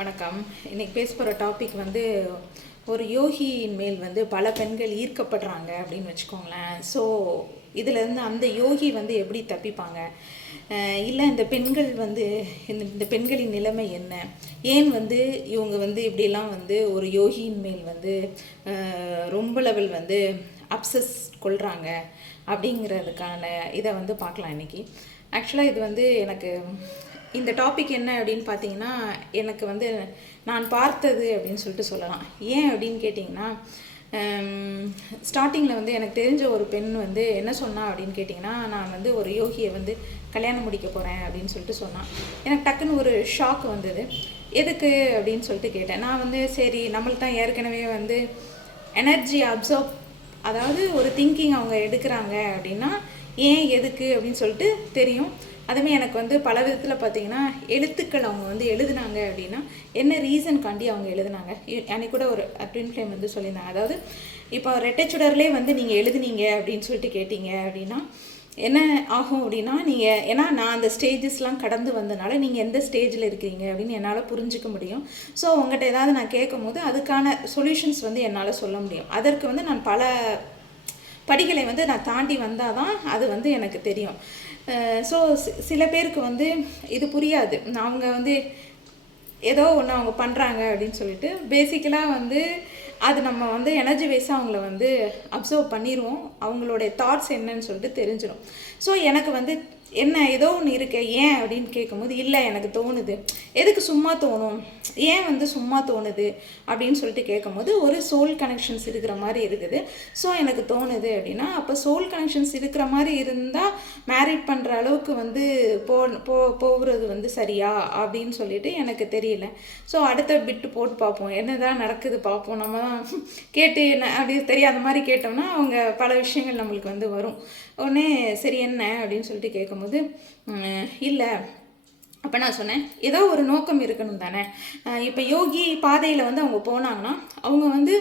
வணக்கம். இன்றைக்கி பேச போகிற டாபிக் வந்து ஒரு யோகியின் மேல் வந்து பல பெண்கள் ஈர்க்கப்படுறாங்க அப்படின்னு வச்சுக்கோங்களேன். ஸோ இதிலேருந்து அந்த யோகி வந்து எப்படி தப்பிப்பாங்க, இல்லை இந்த பெண்கள் வந்து இந்த பெண்களின் நிலைமை என்ன, ஏன் வந்து இவங்க வந்து இப்படிலாம் வந்து ஒரு யோகியின் மேல் வந்து ரொம்ப லெவல் வந்து அப்சஸ் கொள்கிறாங்க அப்படிங்கிறதுக்கான இதை வந்து பார்க்கலாம் இன்றைக்கி. ஆக்சுவலாக இது வந்து எனக்கு இந்த டாபிக் என்ன அப்படின்னு பார்த்தீங்கன்னா, எனக்கு வந்து நான் பார்த்தது அப்படின்னு சொல்லிட்டு சொல்லலாம். ஏன் அப்படின்னு கேட்டிங்கன்னா, ஸ்டார்டிங்கில் வந்து எனக்கு தெரிஞ்ச ஒரு பெண் வந்து என்ன சொன்னா அப்படின்னு கேட்டிங்கன்னா, நான் வந்து ஒரு யோகியை வந்து கல்யாணம் முடிக்க போகிறேன் அப்படின்னு சொல்லிட்டு சொன்னான். எனக்கு டக்குன்னு ஒரு ஷாக் வந்தது. எதுக்கு அப்படின்னு சொல்லிட்டு கேட்டேன். நான் வந்து சரி நம்மளுக்கு தான் ஏற்கனவே வந்து எனர்ஜி அப்சர்வ், அதாவது ஒரு திங்கிங் அவங்க எடுக்கிறாங்க அப்படின்னா ஏன் எதுக்கு அப்படின்னு சொல்லிட்டு தெரியும். அதுவுமே எனக்கு வந்து பல விதத்தில் பார்த்தீங்கன்னா எழுத்துக்கள் அவங்க வந்து எழுதுனாங்க அப்படின்னா என்ன ரீசன்காண்டி அவங்க எழுதுனாங்க. அன்றைக்கி கூட ஒரு ட்வின் ஃப்ளேம் வந்து சொல்லியிருந்தாங்க. அதாவது இப்போ ரெட்டைச்சுடர்லேயே வந்து நீங்கள் எழுதுனீங்க அப்படின்னு சொல்லிட்டு கேட்டிங்க அப்படின்னா என்ன ஆகும் அப்படின்னா, நீங்கள் ஏன்னா நான் அந்த ஸ்டேஜஸ்லாம் கடந்து வந்தனால நீங்கள் எந்த ஸ்டேஜில் இருக்கிறீங்க அப்படின்னு என்னால் புரிஞ்சிக்க முடியும். ஸோ உங்கள்கிட்ட ஏதாவது நான் கேட்கும் போது அதுக்கான சொல்யூஷன்ஸ் வந்து என்னால் சொல்ல முடியும். அதற்கு வந்து நான் பல படிகளை வந்து நான் தாண்டி வந்தால் தான் அது வந்து எனக்கு தெரியும். ஸோ சில பேருக்கு வந்து இது புரியாது. அவங்க வந்து ஏதோ ஒன்று அவங்க பண்ணுறாங்க அப்படின்னு சொல்லிட்டு பேசிக்கலாக வந்து அது நம்ம வந்து எனர்ஜி வைஸாக அவங்கள வந்து அப்சர்வ் பண்ணிடுவோம். அவங்களுடைய தாட்ஸ் என்னன்னு சொல்லிட்டு தெரிஞ்சிடும். ஸோ எனக்கு வந்து என்ன ஏதோ ஒன்று இருக்கு ஏன் அப்படின்னு கேட்கும்போது, இல்லை எனக்கு தோணுது. எதுக்கு சும்மா தோணும், ஏன் வந்து சும்மா தோணுது அப்படின்னு சொல்லிட்டு கேட்கும்போது ஒரு சோல் கனெக்ஷன்ஸ் இருக்கிற மாதிரி இருக்குது. ஸோ எனக்கு தோணுது அப்படின்னா, அப்போ சோல் கனெக்ஷன்ஸ் இருக்கிற மாதிரி இருந்தால் மேரிட் பண்ணுற அளவுக்கு வந்து போகிறது வந்து சரியா அப்படின்னு சொல்லிட்டு எனக்கு தெரியல. ஸோ அடுத்த பிட்டு போட்டு பார்ப்போம், என்னதான் நடக்குது பார்ப்போம். நம்ம தான் கேட்டு என்ன அப்படி தெரியாத மாதிரி கேட்டோம்னா அவங்க பல விஷயங்கள் நம்மளுக்கு வந்து வரும். உடனே சரி என்ன அப்படின்னு சொல்லிட்டு கேட்கும்போது, இல்லை அப்போ நான் சொன்னேன் ஏதோ ஒரு நோக்கம் இருக்கணும் தானே. இப்போ யோகி பாதையில் வந்து அவங்க போனாங்கன்னா அவங்க வந்து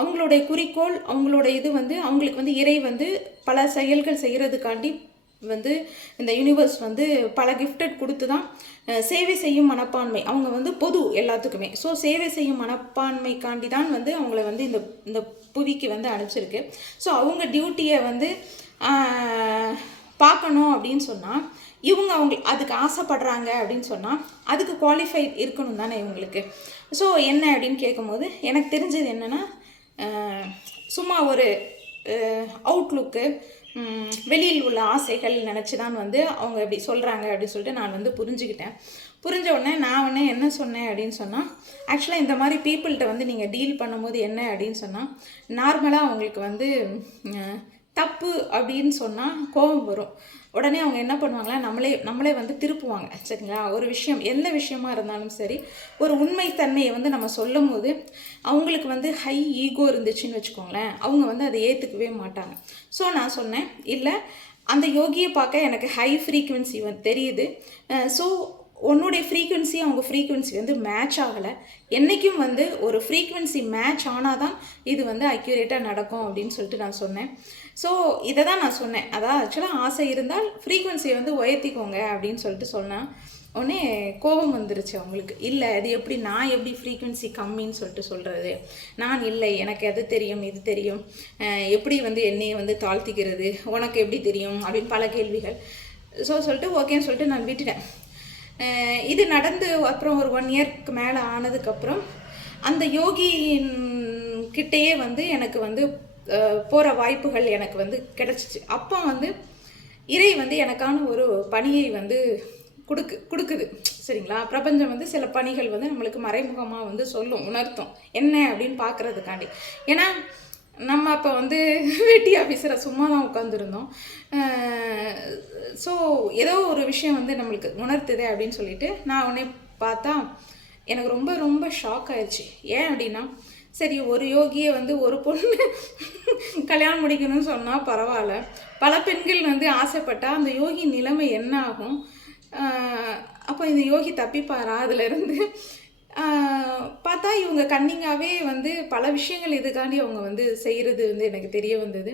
அவங்களுடைய குறிக்கோள், அவங்களோட இது வந்து அவங்களுக்கு வந்து இறை வந்து பல செயல்கள் செய்கிறதுக்காண்டி வந்து இந்த யூனிவர்ஸ் வந்து பல கிஃப்டட் கொடுத்து தான் சேவை செய்யும் மனப்பான்மை அவங்க வந்து பொது எல்லாத்துக்குமே. ஸோ சேவை செய்யும் மனப்பான்மைக்காண்டி தான் வந்து அவங்கள வந்து இந்த இந்த புவிக்கு வந்து அனுப்பிச்சிருக்கு. ஸோ அவங்க டியூட்டியை வந்து பார்க்கணும் அப்படின்னு சொன்னால் அவங்க அதுக்கு ஆசைப்படுறாங்க அப்படின்னு சொன்னால் அதுக்கு குவாலிஃபைட் இருக்கணும் தானே இவங்களுக்கு. ஸோ என்ன அப்படின்னு கேட்கும்போது எனக்கு தெரிஞ்சது என்னென்னா, சும்மா ஒரு அவுட்லுக்கு வெளியில் உள்ள ஆசைகள் நினச்சி தான் வந்து அவங்க இப்படி சொல்கிறாங்க அப்படின்னு சொல்லிட்டு நான் வந்து புரிஞ்சுக்கிட்டேன். புரிஞ்ச உடனே நான் உடனே என்ன சொன்னேன் அப்படின்னு சொன்னால், ஆக்சுவலாக இந்த மாதிரி பீப்புள்கிட்ட வந்து நீங்கள் டீல் பண்ணும்போது என்ன அப்படின்னு சொன்னால், நார்மலாக அவங்களுக்கு வந்து தப்பு அப்படின்னு சொன்னால் கோபம் வரும். உடனே அவங்க என்ன பண்ணுவாங்களா, நம்மளே வந்து திருப்புவாங்க. சரிங்களா, ஒரு விஷயம் எந்த விஷயமா இருந்தாலும் சரி, ஒரு உண்மைத்தன்மையை வந்து நம்ம சொல்லும் போது அவங்களுக்கு வந்து ஹை ஈகோ இருந்துச்சுன்னு வச்சுக்கோங்களேன், அவங்க வந்து அதை ஏற்றுக்கவே மாட்டாங்க. ஸோ நான் சொன்னேன், இல்லை அந்த யோகியை பார்க்க எனக்கு ஹை ஃப்ரீக்குவென்சி வந்து தெரியுது. ஸோ உன்னுடைய ஃப்ரீக்குவென்சி அவங்க ஃப்ரீக்குவென்சி வந்து மேட்ச் ஆகலை. என்றைக்கும் வந்து ஒரு ஃப்ரீக்குவென்சி மேட்ச் ஆனால் தான் இது வந்து அக்யூரேட்டாக நடக்கும் அப்படின்னு சொல்லிட்டு நான் சொன்னேன். ஸோ இதை தான் நான் சொன்னேன். அதான் ஆக்சுவலாக ஆசை இருந்தால் ஃப்ரீக்குவென்சியை வந்து உயர்த்திக்கோங்க அப்படின்னு சொல்லிட்டு சொன்னேன். உடனே கோபம் வந்துருச்சு அவங்களுக்கு. இல்லை அது எப்படி, நான் எப்படி ஃப்ரீக்குவென்சி கம்மின்னு சொல்லிட்டு சொல்கிறது, நான் இல்லை எனக்கு அது தெரியும் இது தெரியும், எப்படி வந்து என்னையை வந்து தாழ்த்திக்கிறது உனக்கு எப்படி தெரியும் அப்படின்னு பல கேள்விகள். ஸோ சொல்லிட்டு ஓகேன்னு சொல்லிட்டு நான் விட்டுட்டேன். இது நடந்து அப்புறம் ஒரு 1 இயர்க்கு மேலே ஆனதுக்கப்புறம் அந்த யோகியின் கிட்டேயே வந்து எனக்கு வந்து போகிற வாய்ப்புகள் எனக்கு வந்து கிடச்சிச்சு. அப்போ வந்து இறை வந்து எனக்கான ஒரு பணியை வந்து கொடுக்குது. சரிங்களா, பிரபஞ்சம் வந்து சில பணிகள் வந்து நம்மளுக்கு மறைமுகமாக வந்து சொல்லும், உணர்த்தும் என்ன அப்படின்னு பார்க்குறதுக்காண்டி. ஏன்னா நம்ம அப்போ வந்து வெட்டி ஆஃபீஸரை சும்மா தான் உட்காந்துருந்தோம். ஸோ ஏதோ ஒரு விஷயம் வந்து நம்மளுக்கு உணர்த்துது அப்படின்னு சொல்லிட்டு நான் உடனே பார்த்தா எனக்கு ரொம்ப ரொம்ப ஷாக் ஆயிடுச்சு. ஏன் அப்படின்னா, சரி ஒரு யோகியை வந்து ஒரு பொண்ணு கல்யாணம் முடிக்கணும்னு சொன்னால் பரவாயில்ல, பல பெண்கள் வந்து ஆசைப்பட்டால் அந்த யோகி நிலைமை என்ன ஆகும், அப்போ இந்த யோகி தப்பிப்பாரா அதுலேருந்து பார்த்தா இவங்க கன்னிங்காகவே வந்து பல விஷயங்கள் இதுக்காண்டி அவங்க வந்து செய்கிறது வந்து எனக்கு தெரிய வந்தது.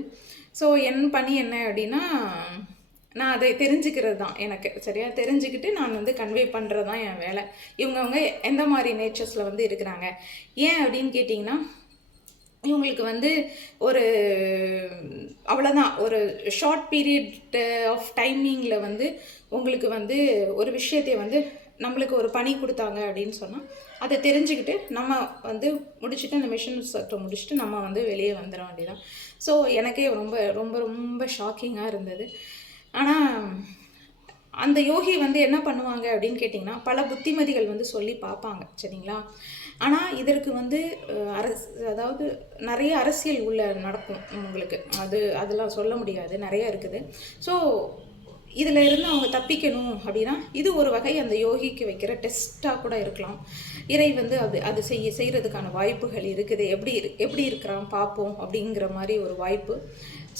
ஸோ என் பணி என்ன அப்படின்னா, நான் அதை தெரிஞ்சுக்கிறது தான் எனக்கு சரியா, தெரிஞ்சுக்கிட்டு நான் வந்து கன்வே பண்ணுறது தான் என் வேலை. இவங்கவுங்க எந்த மாதிரி நேச்சர்ஸில் வந்து இருக்கிறாங்க. ஏன் அப்படின்னு கேட்டிங்கன்னா, இவங்களுக்கு வந்து ஒரு அவ்வளோதான், ஒரு ஷார்ட் பீரியட் ஆஃப் டைமிங்கில் வந்து உங்களுக்கு வந்து ஒரு விஷயத்தை வந்து நம்மளுக்கு ஒரு பணி கொடுத்தாங்க அப்படின்னு சொன்னால் அதை தெரிஞ்சுக்கிட்டு நம்ம வந்து முடிச்சுட்டு அந்த மிஷின் சர்ட்டை முடிச்சுட்டு நம்ம வந்து வெளியே வந்துட வேண்டியதான். ஸோ எனக்கே ரொம்ப ரொம்ப ரொம்ப ஷாக்கிங்காக இருந்தது. ஆனால் அந்த யோகி வந்து என்ன பண்ணுவாங்க அப்படின்னு கேட்டிங்கன்னா, பல புத்திமதிகள் வந்து சொல்லி பார்ப்பாங்க சரிங்களா. ஆனால் இதற்கு வந்து அதாவது நிறைய அரசியல் உள்ள நடக்கும் உங்களுக்கு, அதெல்லாம் சொல்ல முடியாது, நிறைய இருக்குது. ஸோ இதில் இருந்து அவங்க தப்பிக்கணும் அப்படின்னா இது ஒரு வகை அந்த யோகிக்கு வைக்கிற டெஸ்ட்டாக கூட இருக்கலாம். இறை வந்து அது செய்கிறதுக்கான வாய்ப்புகள் இருக்குது, எப்படி இருக்கிறான் பார்ப்போம் அப்படிங்கிற மாதிரி ஒரு வாய்ப்பு.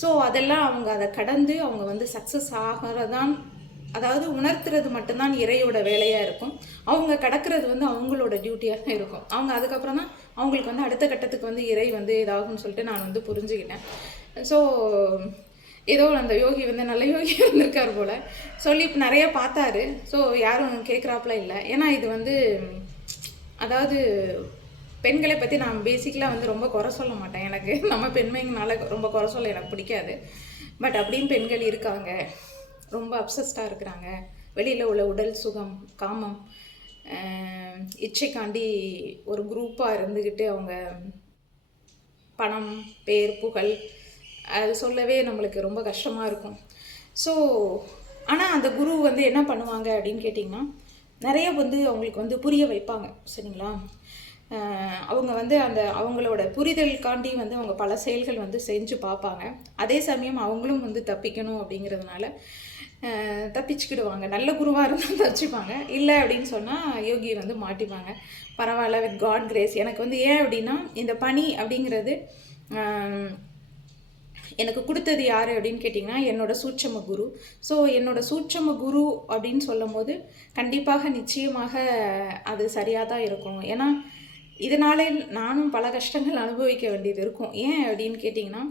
ஸோ அதெல்லாம் அவங்க அதை கடந்து அவங்க வந்து சக்ஸஸ் ஆகிறதான், அதாவது உணர்த்துறது மட்டும்தான் இறையோட வேலையாக இருக்கும். அவங்க கடக்கிறது வந்து அவங்களோட டியூட்டியாக தான் இருக்கும். அவங்க அதுக்கப்புறம் தான் அவங்களுக்கு வந்து அடுத்த கட்டத்துக்கு வந்து இறை வந்து இதாகும்னு சொல்லிட்டு நான் வந்து புரிஞ்சுக்கிட்டேன். ஸோ ஏதோ அந்த யோகி வந்து நல்ல யோகி இருந்திருக்கார் போல், சொல்லி இப்போ நிறைய பார்த்தாரு. ஸோ யாரும் கேட்குறாப்புல இல்லை. ஏன்னா இது வந்து அதாவது பெண்களை பற்றி நான் பேசிக்கலாக வந்து ரொம்ப குறை சொல்ல மாட்டேன். எனக்கு நம்ம பெண்மைங்கனால ரொம்ப குறை சொல்ல எனக்கு பிடிக்காது. பட் அப்படின்னு பெண்கள் இருக்காங்க, ரொம்ப அப்சஸ்டாக இருக்கிறாங்க. வெளியில் உள்ள உடல் சுகம், காமம், இச்சைக்காண்டி ஒரு குரூப்பாக இருந்துக்கிட்டு அவங்க பணம், பேர், புகழ், அது சொல்லவே நம்மளுக்கு ரொம்ப கஷ்டமாக இருக்கும். ஸோ ஆனால் அந்த குரு வந்து என்ன பண்ணுவாங்க அப்படின்னு கேட்டிங்கன்னா, நிறைய வந்து அவங்களுக்கு வந்து புரிய வைப்பாங்க சரிங்களா. அவங்க வந்து அந்த அவங்களோட புரிதலுக்காண்டி வந்து அவங்க பல செயல்கள் வந்து செஞ்சு பார்ப்பாங்க. அதே சமயம் அவங்களும் வந்து தப்பிக்கணும் அப்படிங்கிறதுனால தப்பிச்சுக்கிடுவாங்க. நல்ல குருவாக இருந்தால் தப்பிச்சுப்பாங்க, இல்லை அப்படின்னு சொன்னால் யோகி வந்து மாட்டிப்பாங்க. பரவாயில்ல, வித் காட் கிரேஸ். எனக்கு வந்து ஏன் அப்படின்னா, இந்த பணி அப்படிங்கிறது எனக்கு கொடுத்தது யார் அப்படின்னு கேட்டிங்கன்னா, என்னோட சூட்சம குரு. ஸோ என்னோட சூட்சம குரு அப்படின்னு சொல்லும் போது கண்டிப்பாக நிச்சயமாக அது சரியாக தான் இருக்கும். ஏன்னா இதனாலே நானும் பல கஷ்டங்கள் அனுபவிக்க வேண்டியது இருக்கும். ஏன் அப்படின்னு கேட்டிங்கன்னா,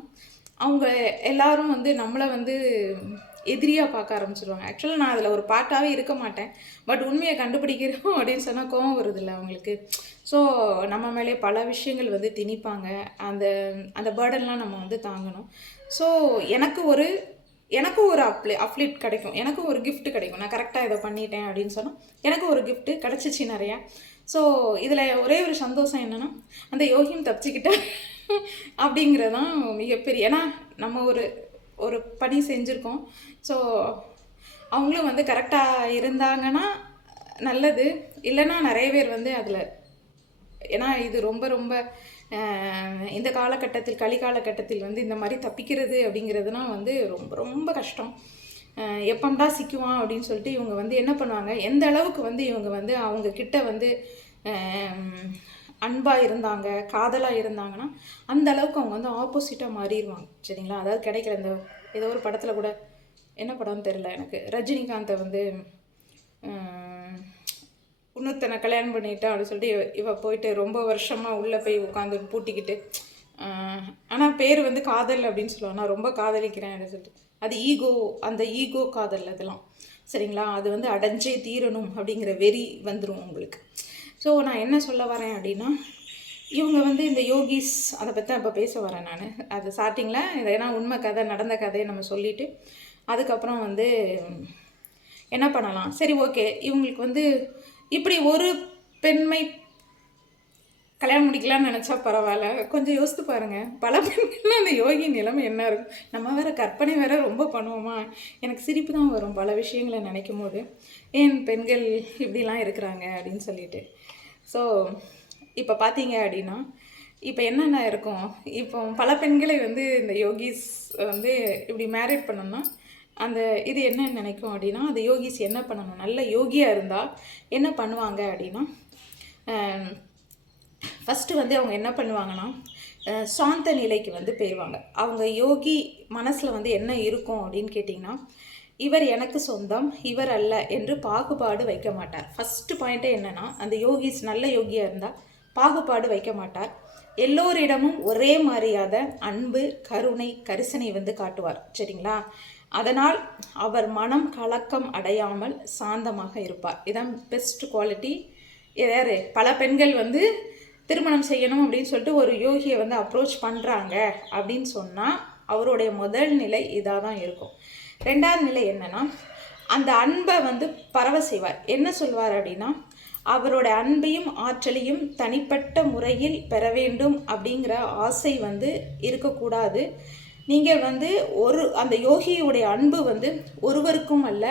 அவங்க எல்லாரும் வந்து நம்மளை வந்து எதிரியாக பார்க்க ஆரம்பிச்சிடுவாங்க. ஆக்சுவலாக நான் அதில் ஒரு பார்ட்டாகவே இருக்க மாட்டேன். பட் உண்மையை கண்டுபிடிக்கிறோம் அப்படின்னு சொன்னால் கோவம் வருதில்ல அவங்களுக்கு. ஸோ நம்ம மேலே பல விஷயங்கள் வந்து திணிப்பாங்க. அந்த அந்த பேர்டன்லாம் நம்ம வந்து தாங்கணும். ஸோ எனக்கும் ஒரு அப்லிட் கிடைக்கும், எனக்கும் ஒரு கிஃப்ட் கிடைக்கும். நான் கரெக்டாக இதை பண்ணிட்டேன் அப்படின்னு சொன்னால் எனக்கும் ஒரு கிஃப்ட்டு கிடச்சிச்சு நிறையா. ஸோ இதில் ஒரே ஒரு சந்தோஷம் என்னென்னா, அந்த யோகியும் தப்பிச்சுக்கிட்டேன் அப்படிங்கிறதான் மிகப்பெரிய. ஏன்னா நம்ம ஒரு பணி செஞ்சுருக்கோம். ஸோ அவங்களும் வந்து கரெக்டாக இருந்தாங்கன்னா நல்லது, இல்லைன்னா நிறைய பேர் வந்து அதில், ஏன்னா இது ரொம்ப ரொம்ப இந்த காலகட்டத்தில், கலிகாலகட்டத்தில் வந்து இந்த மாதிரி தப்பிக்கிறது அப்படிங்கிறதுனா வந்து ரொம்ப ரொம்ப கஷ்டம். எப்பம்டா சிக்குவான் அப்படின்னு சொல்லிட்டு இவங்க வந்து என்ன பண்ணுவாங்க, எந்த அளவுக்கு வந்து இவங்க வந்து அவங்க கிட்ட வந்து அன்பாக இருந்தாங்க, காதலாக இருந்தாங்கன்னா அந்த அளவுக்கு அவங்க வந்து ஆப்போசிட்டாக மாறிடுவாங்க சரிங்களா. அதாவது கிடைக்கிற இந்த ஏதோ ஒரு படத்தில் கூட, என்ன படம்னு தெரில எனக்கு, ரஜினிகாந்தை வந்து இன்னொருத்தனை கல்யாணம் பண்ணிட்டா அப்படின்னு சொல்லிட்டு இவ போயிட்டு ரொம்ப வருஷமாக உள்ளே போய் உட்காந்து பூட்டிக்கிட்டு, ஆனால் பேர் வந்து காதல் அப்படின்னு சொல்லுவாங்க, நான் ரொம்ப காதலிக்கிறேன் அப்படின்னு சொல்லிட்டு, அது ஈகோ, அந்த ஈகோ காதல் அதெல்லாம் சரிங்களா. அது வந்து அடைஞ்சே தீரணும் அப்படிங்கிற வெறி வந்துடும் உங்களுக்கு. ஸோ நான் என்ன சொல்ல வரேன் அப்படின்னா, இவங்க வந்து இந்த யோகிஸ் அதை பற்றி இப்போ பேச வரேன் நான். அது ஸ்டார்டிங்கில் இதை ஏன்னா உண்மை கதை, நடந்த கதையை நம்ம சொல்லிவிட்டு அதுக்கப்புறம் வந்து என்ன பண்ணலாம். சரி, ஓகே, இவங்களுக்கு வந்து இப்படி ஒரு பெண்மை கல்யாணம் முடிக்கலான்னு நினச்சா பரவாயில்ல. கொஞ்சம் யோசித்து பாருங்கள், பல பெண்கள்லாம் அந்த யோகி நிலைமை என்ன இருக்கும். நம்ம வேறு கற்பனை வேறு ரொம்ப பண்ணுவோமா. எனக்கு சிரிப்பு தான் வரும் பல விஷயங்களை நினைக்கும் போது, ஏன் பெண்கள் இப்படிலாம் இருக்கிறாங்க அப்படின்னு சொல்லிட்டு. ஸோ இப்போ பார்த்தீங்க அப்படின்னா, இப்போ என்னென்ன இருக்கும், இப்போ பல பெண்களை வந்து இந்த யோகிஸ் வந்து இப்படி மேரேட் பண்ணோம்னா அந்த இது என்ன நினைக்கும் அப்படின்னா, அந்த யோகிஸ் என்ன பண்ணணும், நல்ல யோகியாக இருந்தால் என்ன பண்ணுவாங்க அப்படின்னா, ஃபஸ்ட்டு வந்து அவங்க என்ன பண்ணுவாங்கன்னா, சாந்த நிலைக்கு வந்து போயிடுவாங்க. அவங்க யோகி மனசில் வந்து என்ன இருக்கும் அப்படின்னு கேட்டிங்கன்னா, இவர் எனக்கு சொந்தம், இவர் அல்ல என்று பாகுபாடு வைக்க மாட்டார். ஃபஸ்ட்டு பாயிண்ட்டே என்னென்னா, அந்த யோகிஸ் நல்ல யோகியாக இருந்தால் பாகுபாடு வைக்க மாட்டார். எல்லோரிடமும் ஒரே மாதிரியாத அன்பு, கருணை, கரிசனை வந்து காட்டுவார் சரிங்களா. அதனால் அவர் மனம் கலக்கம் அடையாமல் சாந்தமாக இருப்பார். இதான் பெஸ்ட் குவாலிட்டி. வேறு பல பெண்கள் வந்து திருமணம் செய்யணும் அப்படின்னு சொல்லிட்டு ஒரு யோகியை வந்து அப்ரோச் பண்ணுறாங்க அப்படின்னு சொன்னால் அவருடைய முதல் நிலை இதாக தான் இருக்கும். ரெண்டாவது நிலை என்னென்னா, அந்த அன்பை வந்து பரவ செய்வார். என்ன சொல்வார் அப்படின்னா, அவரோட அன்பையும் ஆற்றலையும் தனிப்பட்ட முறையில் பெற வேண்டும் அப்படிங்கிற ஆசை வந்து இருக்கக்கூடாது. நீங்கள் வந்து அந்த யோகியுடைய அன்பு வந்து ஒருவருக்கும் அல்ல,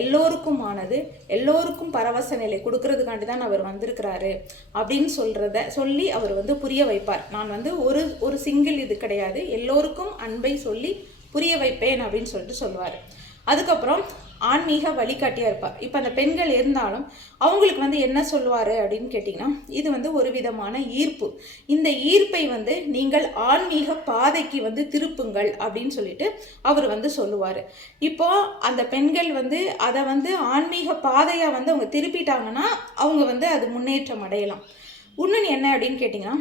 எல்லோருக்கும் ஆனது, எல்லோருக்கும் பரவச நிலை கொடுக்கறதுக்காண்டி தான் அவர் வந்திருக்கிறாரு அப்படின்னு சொல்லி அவர் வந்து புரிய வைப்பார். நான் வந்து ஒரு சிங்கிள் இது கிடையாது, எல்லோருக்கும் அன்பை சொல்லி புரிய வைப்பேன் அப்படின்னு சொல்லிட்டு சொல்லுவார். அதுக்கப்புறம் ஆன்மீக வழிகாட்டியாக இருப்பார். இப்போ அந்த பெண்கள் இருந்தாலும் அவங்களுக்கு வந்து என்ன சொல்லுவார் அப்படின்னு கேட்டிங்கன்னா, இது வந்து ஒரு விதமான ஈர்ப்பு. இந்த ஈர்ப்பை வந்து நீங்கள் ஆன்மீக பாதைக்கு வந்து திருப்புங்கள் அப்படின்னு சொல்லிட்டு அவர் வந்து சொல்லுவார். இப்போது அந்த பெண்கள் வந்து அதை வந்து ஆன்மீக பாதையாக வந்து அவங்க திருப்பிட்டாங்கன்னா அவங்க வந்து அது முன்னேற்றம் அடையலாம். இன்னொன்று என்ன அப்படின்னு கேட்டிங்கன்னா,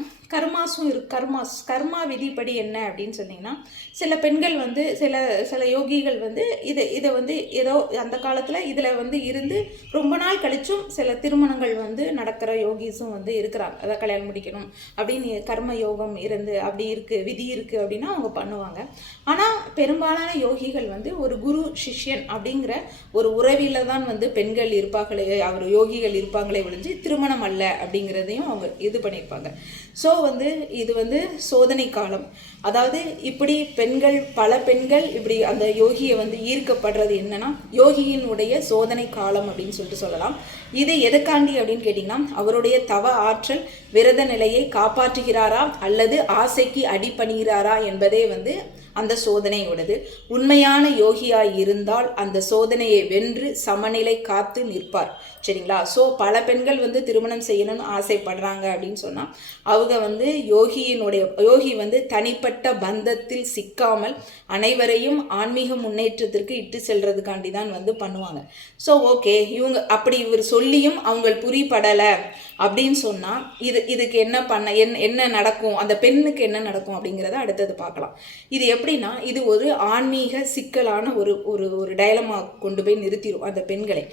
கர்மா விதிப்படி என்ன அப்படின்னு சொன்னிங்கன்னா, சில பெண்கள் வந்து சில யோகிகள் வந்து இதை வந்து ஏதோ அந்த காலத்தில் இதில் வந்து இருந்து ரொம்ப நாள் கழிச்சும் சில திருமணங்கள் வந்து நடக்கிற யோகிஸும் வந்து இருக்கிறாங்க. அதை கல்யாணம் முடிக்கணும் அப்படின்னு கர்ம யோகம் இருந்து அப்படி இருக்குது, விதி இருக்குது அப்படின்னா அவங்க பண்ணுவாங்க. ஆனால் பெரும்பாலான யோகிகள் வந்து ஒரு குரு சிஷ்யன் அப்படிங்கிற ஒரு உறவில தான் வந்து பெண்கள் இருப்பாங்களே, அவர் யோகிகள் இருப்பாங்களே ஒழிஞ்சு திருமணம் அல்ல அப்படிங்கிறதையும் அவங்க இது பண்ணியிருப்பாங்க. ஸோ வந்து இது வந்து சோதனை காலம். அதாவது இப்படி பல பெண்கள் இப்படி அந்த யோகியை வந்து ஈர்க்கப்படுறது என்னன்னா யோகியினுடைய சோதனை காலம் அப்படின்னு சொல்லிட்டு சொல்லலாம். இது எதுக்காண்டி அப்படின்னு கேட்டிங்கன்னா, அவருடைய தவ ஆற்றல் விரத நிலையை காப்பாற்றுகிறாரா அல்லது ஆசைக்கு அடிபணிகிறாரா என்பதே வந்து அந்த சோதனையோடது. உண்மையான யோகியாய் இருந்தால் அந்த சோதனையை வென்று சமநிலை காத்து நிற்பார். சரிங்களா? ஸோ பல பெண்கள் வந்து திருமணம் செய்யணும்னு ஆசைப்படுறாங்க அப்படின்னு சொன்னால் அவங்க வந்து யோகி வந்து தனிப்பட்ட பந்தத்தில் சிக்காமல் அனைவரையும் ஆன்மீக முன்னேற்றத்திற்கு இட்டு செல்றதுக்காண்டி தான் வந்து பண்ணுவாங்க. ஸோ ஓகே, அப்படி இவர் சொல்லியும் அவங்க புரிபடலை அப்படின்னு சொன்னால் இதுக்கு என்ன நடக்கும், அந்த பெண்ணுக்கு என்ன நடக்கும் அப்படிங்கிறத அடுத்தது பார்க்கலாம். இது எப்படின்னா, இது ஒரு ஆன்மீக சிக்கலான ஒரு டயலமா கொண்டு போய் நிறுத்திடும் அந்த பெண்களை.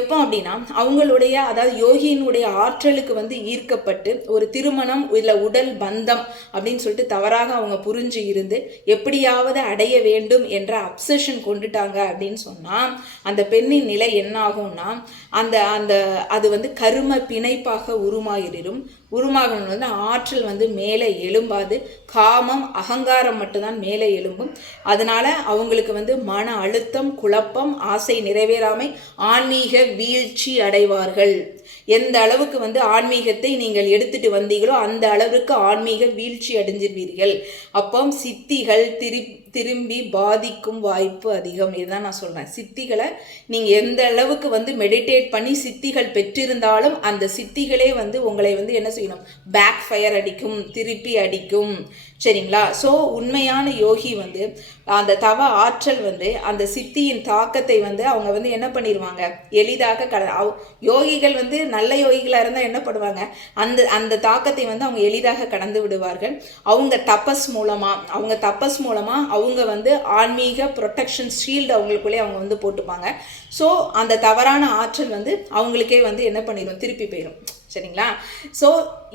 எப்போ அப்படின்னா, அவங்களுடைய அதாவது யோகியினுடைய ஆற்றலுக்கு வந்து ஈர்க்கப்பட்டு ஒரு திருமணம் இல்லை உடல் பந்தம் அப்படின்னு சொல்லிட்டு தவறாக அவங்க புரிஞ்சு இருந்து எப்படியாவது அடைய வேண்டும் என்ற அப்சஷன் கொண்டுட்டாங்க அப்படின்னு சொன்னால் அந்த பெண்ணின் நிலை என்ன ஆகும்னா, அது வந்து கரும பிணைப்பாக உருமாகணும் வந்து ஆற்றல் வந்து மேலே எழும்பாது, காமம் அகங்காரம் மட்டும்தான் மேலே எழும்பும். அதனால அவங்களுக்கு வந்து மன அழுத்தம், குழப்பம், ஆசை நிறைவேறாமை, ஆன்மீக வீழ்ச்சி அடைவார்கள். எந்த அளவுக்கு வந்து ஆன்மீகத்தை நீங்கள் எடுத்துட்டு வந்தீங்களோ அந்த அளவுக்கு ஆன்மீக வீழ்ச்சி அடைஞ்சிருவீர்கள். அப்போ சித்திகள் திரும்பி பாதிக்கும் வாய்ப்பு அதிகம். இதுதான் நான் சொல்கிறேன். சித்திகளை நீங்கள் எந்த அளவுக்கு வந்து மெடிடேட் பண்ணி சித்திகள் பெற்றிருந்தாலும் அந்த சித்திகளே வந்து உங்களை வந்து என்ன செய்யணும், பேக் ஃபயர் அடிக்கும், திருப்பி அடிக்கும். சரிங்களா? ஸோ உண்மையான யோகி வந்து அந்த தவ ஆற்றல் வந்து அந்த சித்தியின் தாக்கத்தை வந்து அவங்க வந்து என்ன பண்ணிடுவாங்க, எளிதாக யோகிகள் வந்து நல்ல யோகிகளாக இருந்தால் என்ன பண்ணுவாங்க, அந்த தாக்கத்தை வந்து அவங்க எளிதாக கடந்து விடுவார்கள். அவங்க தபஸ் மூலமாக அவங்க வந்து ஆன்மீக ப்ரொடெக்ஷன் ஷீல்டு அவங்களுக்குள்ளே அவங்க வந்து போட்டுப்பாங்க. ஸோ அந்த தவறான ஆற்றல் வந்து அவங்களுக்கே வந்து என்ன பண்ணிடும், திருப்பி போயிடும். சரிங்களா? ஸோ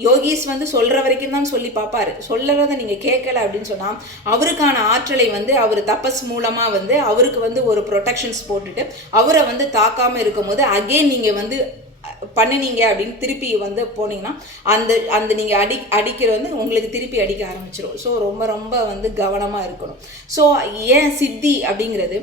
யோகிஸ் வந்து சொல்கிற வரைக்கும் தான் சொல்லி பார்ப்பார். சொல்லுறதை நீங்கள் கேட்கல அப்படின்னு சொன்னால் அவருக்கான ஆற்றலை வந்து அவர் தபஸ் மூலமாக வந்து அவருக்கு வந்து ஒரு ப்ரொடெக்ஷன்ஸ் போட்டுட்டு அவரை வந்து தாக்காமல் இருக்கும் போது அகெயின் நீங்கள் வந்து பண்ணினீங்க அப்படின்னு திருப்பி வந்து போனீங்கன்னா அந்த நீங்கள் அடிக்கிற வந்து உங்களுக்கு திருப்பி அடிக்க ஆரம்பிச்சிடும். ஸோ ரொம்ப ரொம்ப வந்து கவனமாக இருக்கணும். ஸோ ஏன் சித்தி அப்படிங்கிறது,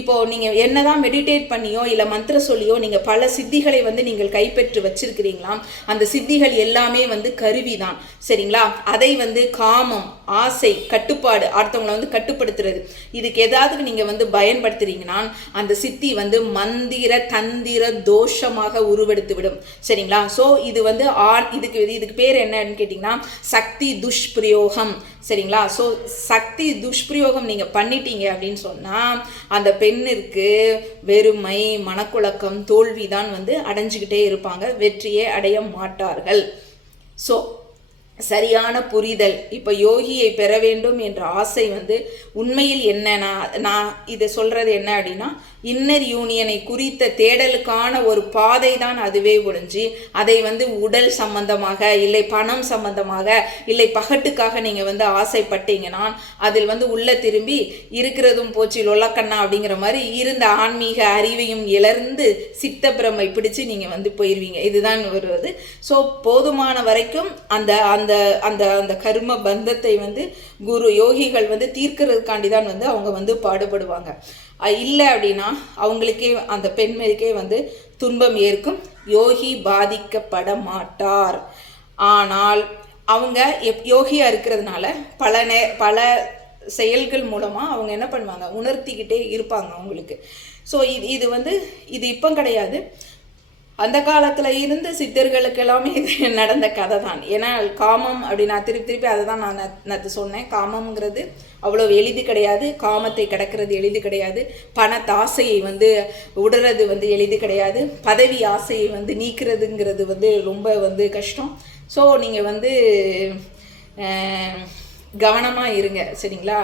இப்போது நீங்கள் என்னதான் மெடிடேட் பண்ணியோ இல்லை மந்திர சொல்லியோ நீங்கள் பல சித்திகளை வந்து நீங்கள் கைப்பற்றி வச்சிருக்கிறீங்களா, அந்த சித்திகள் எல்லாமே வந்து கருவி தான். சரிங்களா? அதை வந்து காமம், ஆசை, கட்டுப்பாடு, அடுத்தவங்களை வந்து கட்டுப்படுத்துறது, இதுக்கு ஏதாவது நீங்கள் வந்து பயன்படுத்துறீங்கன்னா அந்த சித்தி வந்து மந்திர தந்திர தோஷமாக உருவெடுத்து விடும். சரிங்களா? ஸோ இது வந்து இதுக்கு பேர் என்னன்னு கேட்டிங்கன்னா சக்தி துஷ்பிரயோகம். சரிங்களா? ஸோ சக்தி துஷ்பிரயோகம் நீங்கள் பண்ணிட்டீங்க அப்படின்னு சொன்னால் அந்த பெண்ணிற்கு வெறுமை, மனக்குழக்கம், தோல்வி தான் வந்து அடைஞ்சிக்கிட்டே இருப்பாங்க, வெற்றியே அடைய மாட்டார்கள். ஸோ சரியான புரிதல். இப்போ யோகியை பெற வேண்டும் என்ற ஆசை வந்து உண்மையில் என்ன, நான் இதை சொல்கிறது என்ன அப்படின்னா, இன்னர் யூனியனை குறித்த தேடலுக்கான ஒரு பாதை தான் அதுவே ஒழிஞ்சு, அதை வந்து உடல் சம்பந்தமாக இல்லை பணம் சம்பந்தமாக இல்லை பகட்டுக்காக நீங்கள் வந்து ஆசைப்பட்டீங்கன்னா அதில் வந்து உள்ள திரும்பி இருக்கிறதும் போச்சு லொல்லக்கண்ணா அப்படிங்கிற மாதிரி இருந்த ஆன்மீக அறிவையும் இழந்து சித்த பிரமை பிடிச்சு நீங்கள் வந்து போயிடுவீங்க. இதுதான் வருவது. ஸோ போதுமான வரைக்கும் அந்த அந்த அந்த அந்த கர்ம பந்தத்தை வந்து குரு யோகிகள் வந்து தீர்க்கிறதுக்காண்டி தான் வந்து அவங்க வந்து பாடுபடுவாங்க. இல்லை அப்படின்னா அவங்களுக்கே அந்த பெண்மணிக்கே வந்து துன்பம் ஏற்கும். யோகி பாதிக்கப்பட மாட்டார். ஆனால் அவங்க யோகியாக இருக்கிறதுனால பல செயல்கள் மூலமாக அவங்க என்ன பண்ணுவாங்க, உணர்த்திக்கிட்டே இருப்பாங்க அவங்களுக்கு. ஸோ இது வந்து இது இப்போ கிடையாது, அந்த காலத்தில் இருந்து சித்தர்களுக்கு எல்லாமே இது நடந்த கதை தான். ஏன்னா காமம் அப்படின்னா திருப்பி அதை தான் நான் சொன்னேன். காமம்ங்கிறது அவ்வளோ எளிது கிடையாது, காமத்தை கடக்கிறது எளிது கிடையாது, பணத்தாசையை வந்து விடுறது வந்து எளிது கிடையாது, பதவி ஆசையை வந்து நீக்கிறதுங்கிறது வந்து ரொம்ப வந்து கஷ்டம். ஸோ நீங்கள் வந்து கவனமாக இருங்க, சரிங்களா?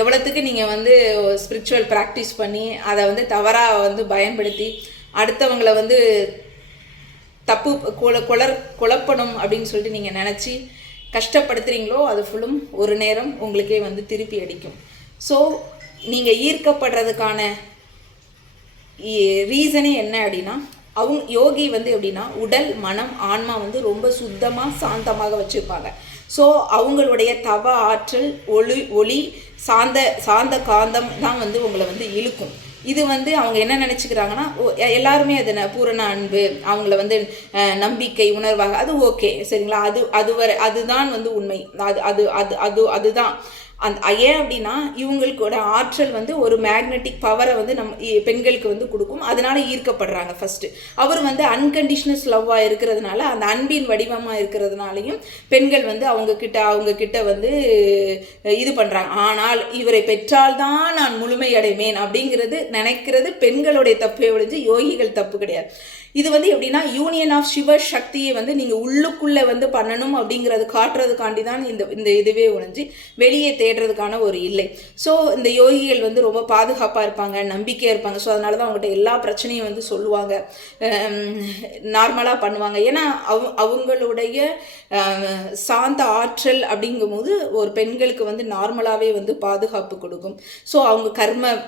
எவ்வளோத்துக்கு நீங்கள் வந்து ஸ்பிரிச்சுவல் ப்ராக்டிஸ் பண்ணி அதை வந்து தவறாக வந்து பயன்படுத்தி அடுத்தவங்களை வந்து தப்பு குழப்பணும் அப்படின்னு சொல்லிட்டு நீங்கள் நினச்சி கஷ்டப்படுத்துகிறீங்களோ அது ஃபுல்லும் ஒரு நேரம் உங்களுக்கே வந்து திருப்பி அடிக்கும். ஸோ நீங்கள் ஈர்க்கப்படுறதுக்கான ரீசனே என்ன அப்படின்னா, யோகி வந்து எப்படின்னா உடல் மனம் ஆன்மா வந்து ரொம்ப சுத்தமாக சாந்தமாக வச்சுருப்பாங்க. ஸோ அவங்களுடைய தவ ஆற்றல் ஒளி சாந்த காந்தம் தான் வந்து உங்களை வந்து இழுக்கும். இது வந்து அவங்க என்ன நினச்சிக்கிறாங்கன்னா, எல்லாருமே அது பூரண அன்பு, அவங்கள வந்து நம்பிக்கை உணர்வாக, அது ஓகே, சரிங்களா? அதுதான் வந்து உண்மை. அதுதான் ஏன் அப்படின்னா இவங்களுக்கோட ஆற்றல் வந்து ஒரு மேக்னெட்டிக் பவரை வந்து பெண்களுக்கு வந்து கொடுக்கும். அதனால ஈர்க்கப்படுறாங்க. ஃபர்ஸ்ட் அவர் வந்து அன்கண்டிஷனஸ் லவ்வாக இருக்கிறதுனால, அந்த அன்பின் வடிவமாக இருக்கிறதுனாலையும் பெண்கள் வந்து அவங்க கிட்ட வந்து இது பண்ணுறாங்க. ஆனால் இவரை பெற்றால்தான் நான் முழுமையடைவேன் அப்படிங்கிறது நினைக்கிறது பெண்களுடைய தப்பே ஒழிஞ்சு யோகிகள் தப்பு கிடையாது. இது வந்து எப்படின்னா யூனியன் ஆஃப் சிவ சக்தியை வந்து நீங்கள் உள்ளுக்குள்ளே வந்து பண்ணணும் அப்படிங்கிறது காட்டுறதுக்காண்டி தான் இந்த இதுவே ஒழிஞ்சு வெளியே தேடுறதுக்கான ஒரு இல்லை. ஸோ இந்த யோகிகள் வந்து ரொம்ப பாதுகாப்பாக இருப்பாங்க, நம்பிக்கையாக இருப்பாங்க. ஸோ அதனால தான் அவங்ககிட்ட எல்லா பிரச்சனையும் வந்து சொல்லுவாங்க, நார்மலாக பண்ணுவாங்க. ஏன்னா அவங்களுடைய சாந்த ஆற்றல் அப்படிங்கும்போது ஒரு பெண்களுக்கு வந்து நார்மலாகவே வந்து பாதுகாப்பு கொடுக்கும். ஸோ அவங்க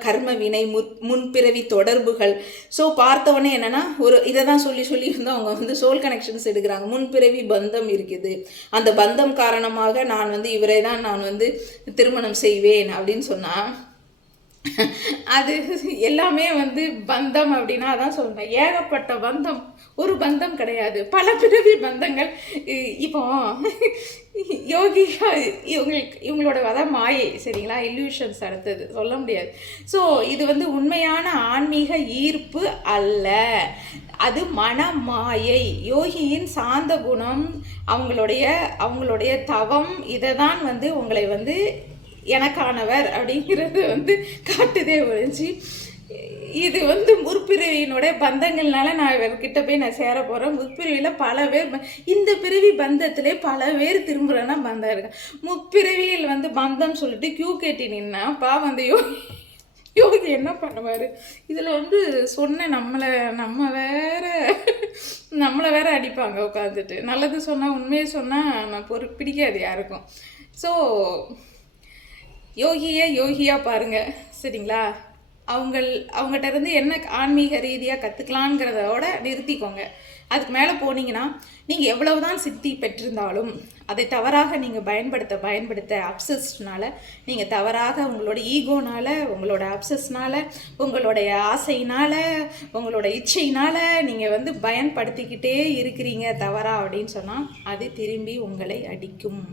கர்ம வினை முன்பிறவி தொடர்புகள். ஸோ பார்த்தவொடனே என்னென்னா இதை தான் சொல்லி வந்து அவங்க வந்து சோல் கனெக்ஷன்ஸ் எடுக்கிறாங்க. முன்பிறவி பந்தம் இருக்குது, அந்த பந்தம் காரணமாக நான் வந்து இவரை தான் நான் வந்து திருமணம் செய்வேன் அப்படின்னு சொன்னால் அது எல்லாமே வந்து பந்தம் அப்படின்னா அதான் சொல்றேன். ஏகப்பட்ட பந்தம், ஒரு பந்தம் கிடையாது, பல பிறவி பந்தங்கள். இப்போ யோகியா இவங்களோட அதான் மாயை, சரிங்களா? இல்யூஷன்ஸ் அடுத்தது சொல்ல முடியாது. ஸோ இது வந்து உண்மையான ஆன்மீக ஈர்ப்பு அல்ல, அது மனமாயை. யோகியின் சாந்த குணம், அவங்களுடைய தவம், இதை தான் வந்து உங்களை வந்து எனக்கானவர் அப்படிங்கிறது வந்து காட்டுதே ஒழிஞ்சு இது வந்து முற்பிறவியினுடைய பந்தங்கள்னால நான் இவர்கிட்ட போய் நான் சேர போகிறேன். முற்பிறவியில் பல பேர் இந்த பிறவி பந்தத்திலே பல பேர் திரும்புகிறேன்னா பந்தம் இருக்கு. முற்பிறவியில் வந்து பந்தம் சொல்லிட்டு கியூ கேட்டி நின்னா அந்த யோகி என்ன பண்ணுவார்? இதில் வந்து சொன்ன நம்மளை வேற அடிப்பாங்க உட்காந்துட்டு. நல்லது சொன்னால் உண்மையை சொன்னால் நான் பிடிக்காது யாருக்கும். ஸோ யோகியாக பாருங்கள், சரிங்களா? அவங்ககிட்ட இருந்து என்ன ஆன்மீக ரீதியாக கற்றுக்கலாங்கிறதோட நிறுத்திக்கோங்க. அதுக்கு மேலே போனீங்கன்னா நீங்கள் எவ்வளவுதான் சித்தி பெற்றிருந்தாலும் அதை தவறாக நீங்கள் பயன்படுத்த அப்சஸ்னால, நீங்கள் தவறாக உங்களோட ஈகோனால், உங்களோட அப்சஸ்னால், உங்களுடைய ஆசையினால், உங்களோட இச்சையினால் நீங்கள் வந்து பயன்படுத்திக்கிட்டே இருக்கிறீங்க தவறா அப்படின்னு சொன்னால் அது திரும்பி உங்களை அடிக்கும்.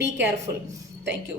Be careful. தேங்க்யூ.